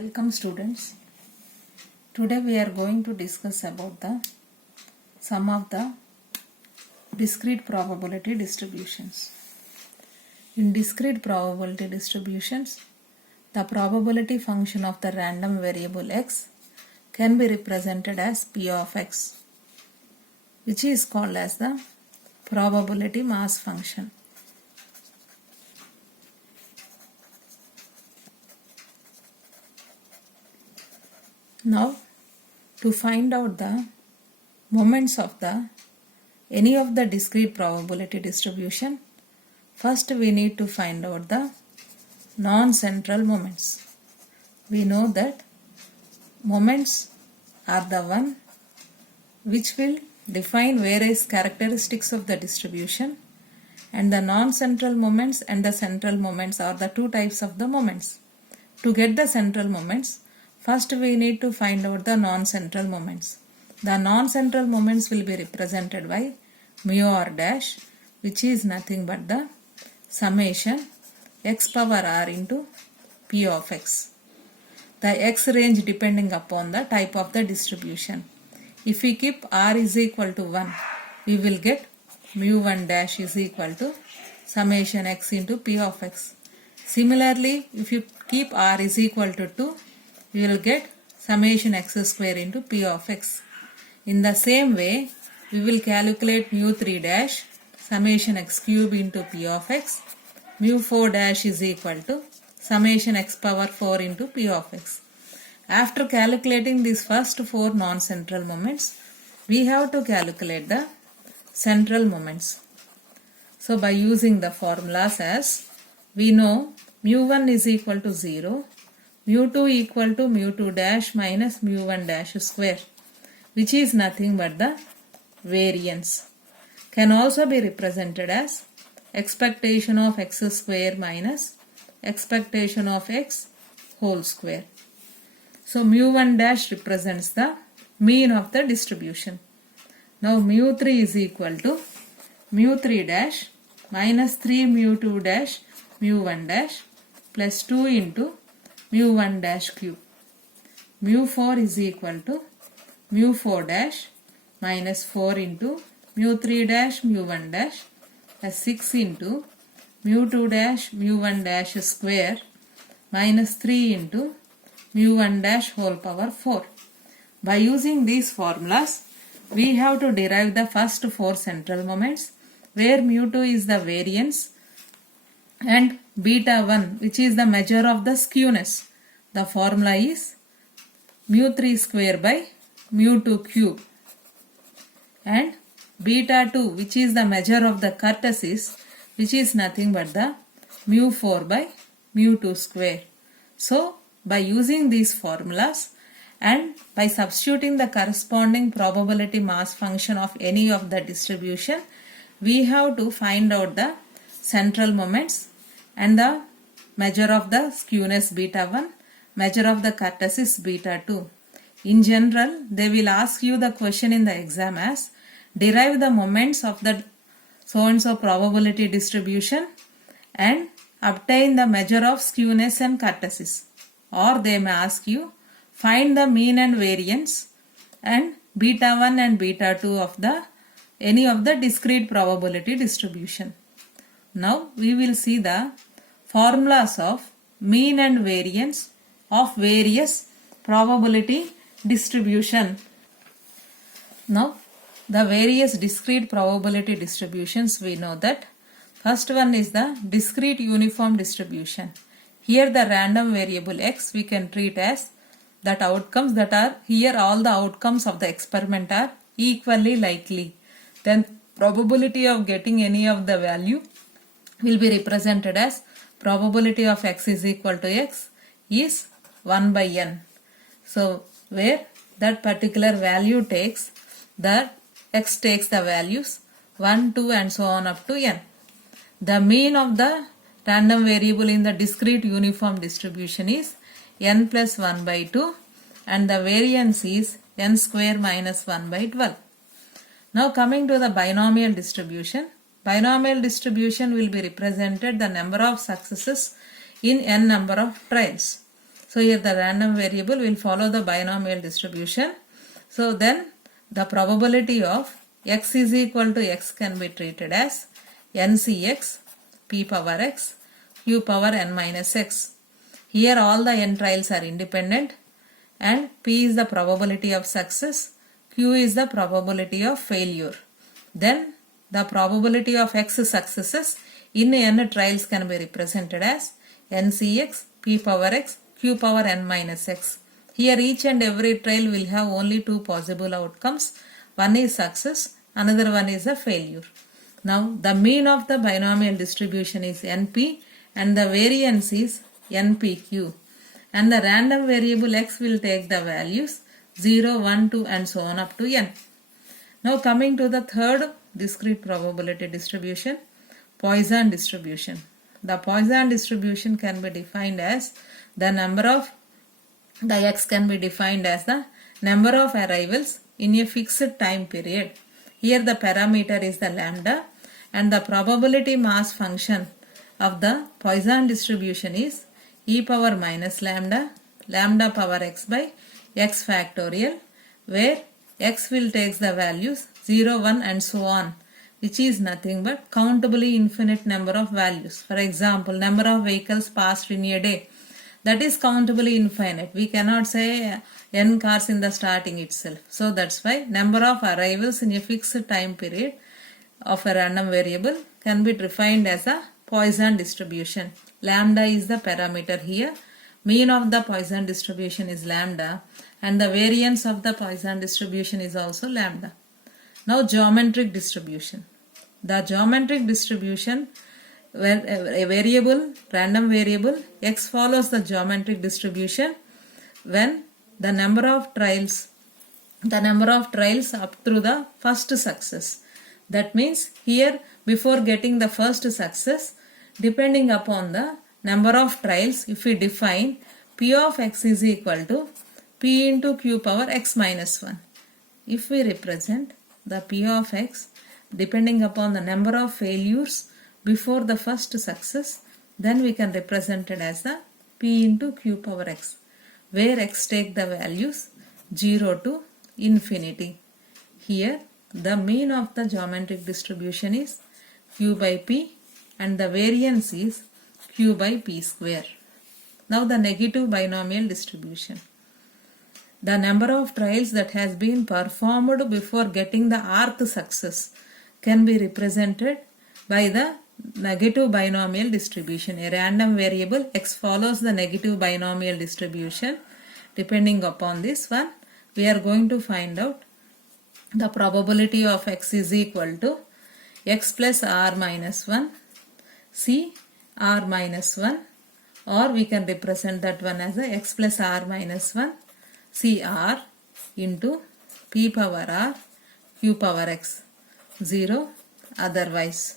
Welcome students. Today we are going to discuss about the some of the discrete probability distributions. In discrete probability distributions, the probability function of the random variable x can be represented as p of x, which is called as the probability mass function. Now, to find out the moments of any of the discrete probability distribution, first we need to find out the non-central moments. We know that moments are the one which will define various characteristics of the distribution, and the non-central moments and the central moments are the two types of the moments. To get the central moments, first we need to find out the non-central moments. The non-central moments will be represented by mu r dash, which is nothing but the summation x power r into p of x. The x range depending upon the type of the distribution. If we keep r is equal to 1, we will get mu 1 dash is equal to summation x into p of x. Similarly, if you keep r is equal to 2, we will get summation x square into p of x. In the same way, we will calculate mu 3 dash summation x cube into p of x. Mu 4 dash is equal to summation x power 4 into p of x. After calculating these first four non-central moments, we have to calculate the central moments. So by using the formulas as we know mu 1 is equal to 0, mu 2 equal to mu 2 dash minus mu 1 dash square, which is nothing but the variance. Can also be represented as expectation of x square minus expectation of x whole square. So mu 1 dash represents the mean of the distribution. Now mu 3 is equal to mu 3 dash minus 3 mu 2 dash mu 1 dash plus 2 into mu 1 dash cube. Mu 4 is equal to mu 4 dash minus 4 into mu 3 dash mu 1 dash plus 6 into mu 2 dash mu 1 dash square minus 3 into mu 1 dash whole power 4. By using these formulas, we have to derive the first four central moments, where mu 2 is the variance and beta 1, which is the measure of the skewness. The formula is mu 3 square by mu 2 cube, and beta 2, which is the measure of the kurtosis, which is nothing but the mu 4 by mu 2 square. So by using these formulas and by substituting the corresponding probability mass function of any of the distribution, we have to find out the central moments and the measure of the skewness beta 1, measure of the kurtosis beta 2. In general, they will ask you the question in the exam as derive the moments of the so and so probability distribution and obtain the measure of skewness and kurtosis. Or they may ask you find the mean and variance and beta 1 and beta 2 of the any of the discrete probability distribution. Now we will see the formulas of mean and variance of various probability distribution. Now the various discrete probability distributions, we know that first one is the discrete uniform distribution. Here the random variable x we can treat as that outcomes that are here, all the outcomes of the experiment are equally likely. Then probability of getting any of the value will be represented as probability of x is equal to x is 1 by n. So where that particular value takes, that x takes the values 1, 2 and so on up to n. The mean of the random variable in the discrete uniform distribution is n plus 1 by 2 and the variance is n square minus 1 by 12. Now coming to the binomial distribution. Binomial distribution will be represented the number of successes in n number of trials. So here the random variable will follow the binomial distribution. So then the probability of x is equal to x can be treated as ncx p power x q power n minus x. Here all the n trials are independent and p is the probability of success, q is the probability of failure. Then the probability of x successes in n trials can be represented as ncx p power x q power n minus x. Here each and every trial will have only two possible outcomes. One is success, another one is a failure. Now the mean of the binomial distribution is np and the variance is npq. And the random variable x will take the values 0, 1, 2 and so on up to n. Now coming to the third discrete probability distribution, Poisson distribution. The Poisson distribution can be defined as the x can be defined as the number of arrivals in a fixed time period. Here the parameter is the lambda and the probability mass function of the Poisson distribution is e power minus lambda, lambda power x by x factorial, where x will take the values 0, 1 and so on, which is nothing but countably infinite number of values. For example, number of vehicles passed in a day, that is countably infinite. We cannot say n cars in the starting itself. So that's why number of arrivals in a fixed time period of a random variable can be defined as a Poisson distribution. Lambda is the parameter here. Mean of the Poisson distribution is lambda and the variance of the Poisson distribution is also lambda. Now geometric distribution. The geometric distribution where a variable, random variable x follows the geometric distribution when the number of trials up through the first success. That means here before getting the first success, depending upon the number of trials, if we define p of x is equal to p into q power x minus 1. If we represent the p of x depending upon the number of failures before the first success, then we can represent it as the p into q power x, where x take the values 0 to infinity. Here the mean of the geometric distribution is q by p and the variance is q by p square. Now the negative binomial distribution. The number of trials that has been performed before getting the rth success can be represented by the negative binomial distribution. A random variable x follows the negative binomial distribution. Depending upon this one, we are going to find out the probability of x is equal to x plus r minus 1 c r minus 1, or we can represent that one as a x plus r minus 1 c r into p power r q power x 0 otherwise.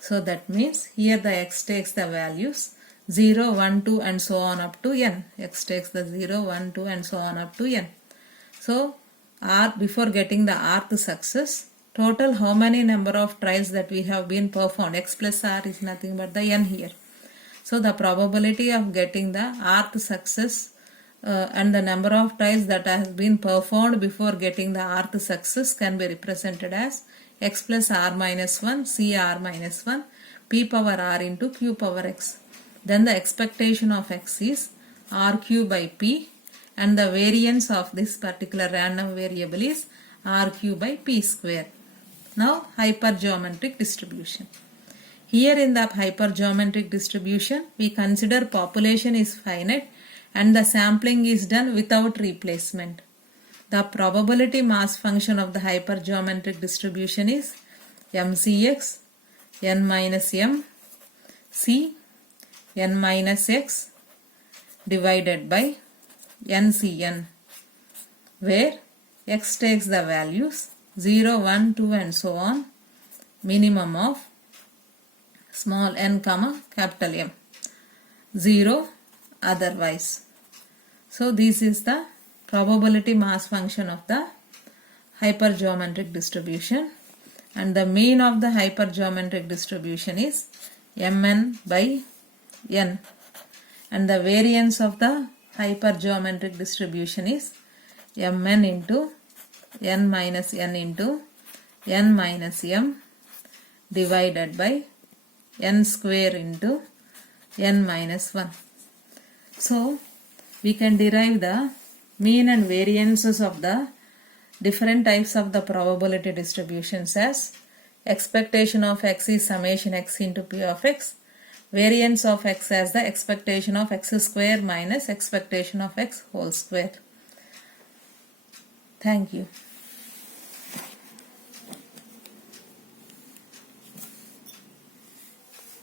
So that means here the x takes the values 0, 1, 2 and so on up to n. X takes the 0, 1, 2 and so on up to n. So r before getting the rth success, total how many number of trials that we have been performed, x plus r is nothing but the n here. So the probability of getting the rth success and the number of trials that has been performed before getting the rth success can be represented as x plus r minus 1 c r minus 1 p power r into q power x. Then the expectation of x is rq by p and the variance of this particular random variable is rq by p square. Now hypergeometric distribution. Here in the hypergeometric distribution, we consider population is finite and the sampling is done without replacement. The probability mass function of the hypergeometric distribution is mcx n minus m c n minus x divided by ncn, where x takes the values 0, 1, 2 and so on, minimum of small n comma capital M, 0 otherwise. So this is the probability mass function of the hypergeometric distribution, and the mean of the hypergeometric distribution is mn by n, and the variance of the hypergeometric distribution is mn into n minus n into n minus m divided by n square into n minus 1. So we can derive the mean and variances of the different types of the probability distributions as expectation of x is summation x into p of x, variance of x as the expectation of x square minus expectation of x whole square. Thank you.